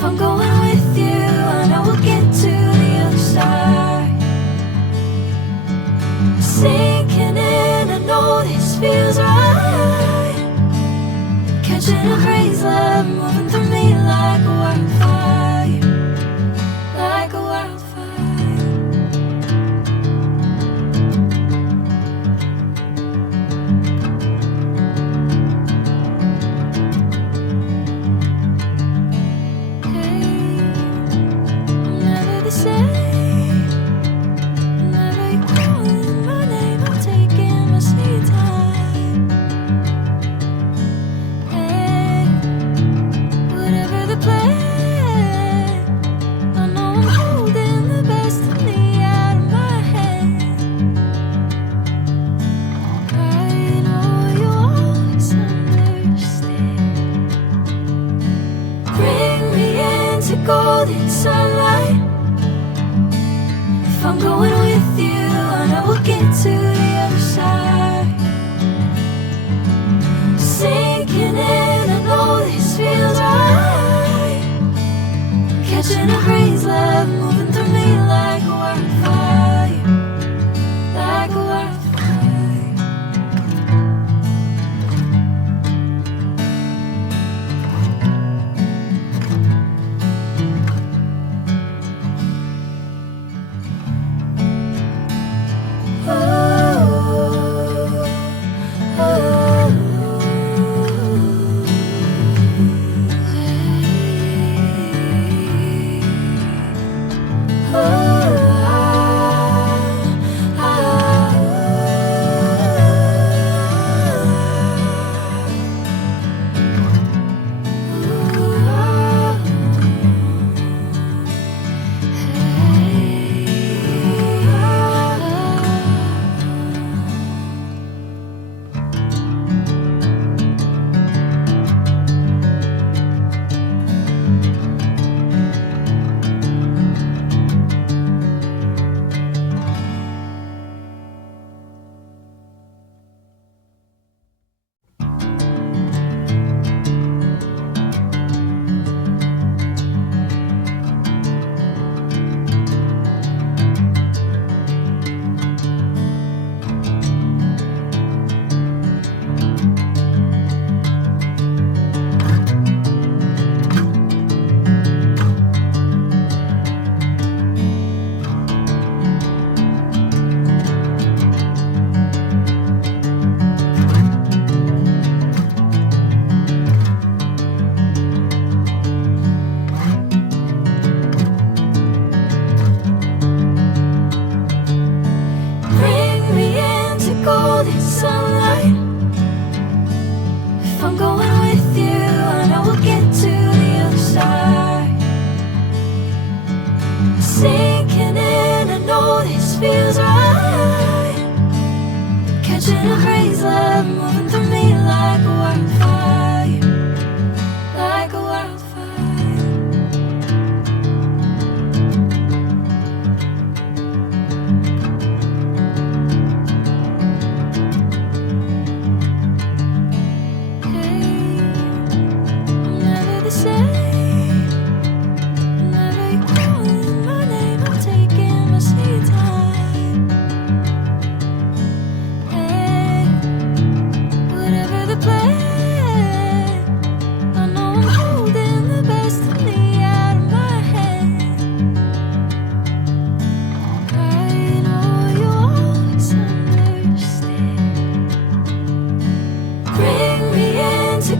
If I'm going with you, I know we'll get to the other side. Sinking in, I know this feels right. Catching a crazy love moving through me like a wildfire, like a wildfire. Golden sunlight. If I'm going with you, I know we'll get to the other side. Sinking in, I know this feels right. Catching a crazy love moving through me like a wildfire, like a wildfire. If I'm going with you, I know we'll get to the other side. Sinking in, I know this feels right. Catching a crazy love moving through me like a wildfire, like a wildfire.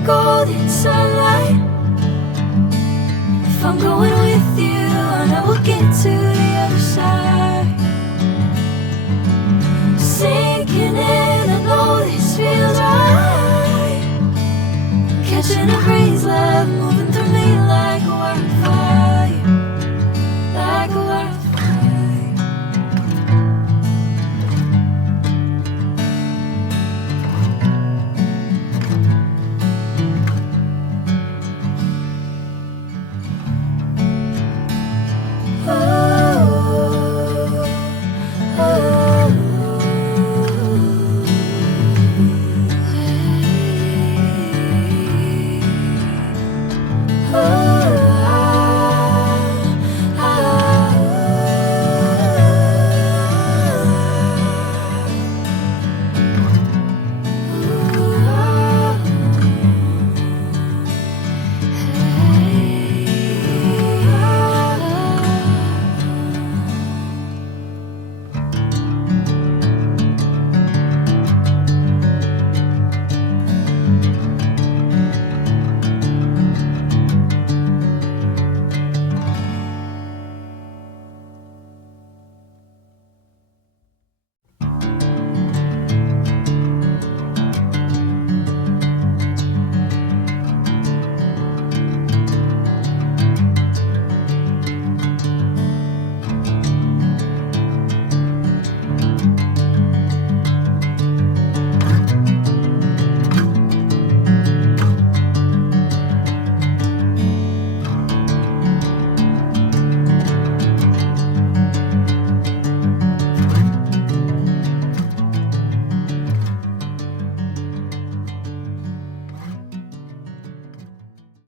Golden sunlight. If I'm going with you, I know we'll get to the other side. Sinking in, I know this feels right. Catching a crazy love.